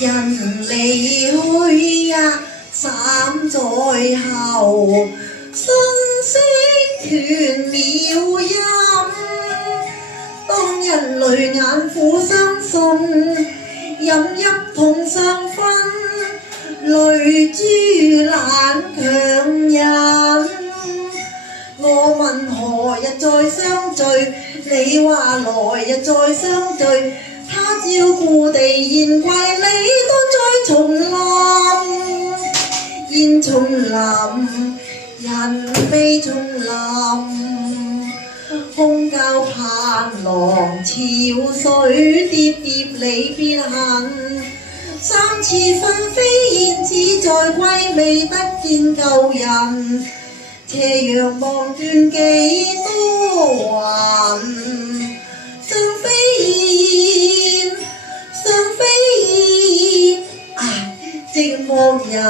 人離去呀3載後，信息斷了音。當人淚眼苦相送，飲泣痛相分，淚珠難強忍。我問何日再相聚，你話來日再相聚。他朝故地言歸，你都再重臨。煙叢林，人未重臨，空交盼郎，潮水疊疊離別恨。3次分飛燕，只在歸未得見舊人。斜陽望斷幾多雲，雙飛燕，雙飛燕，寂寞人，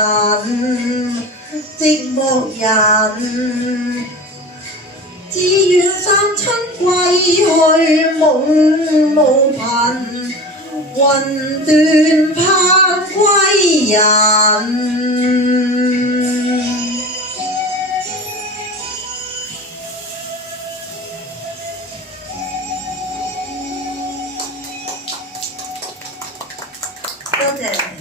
寂寞人，只願三春歸去，夢無憑，雲斷盼歸人。多謝。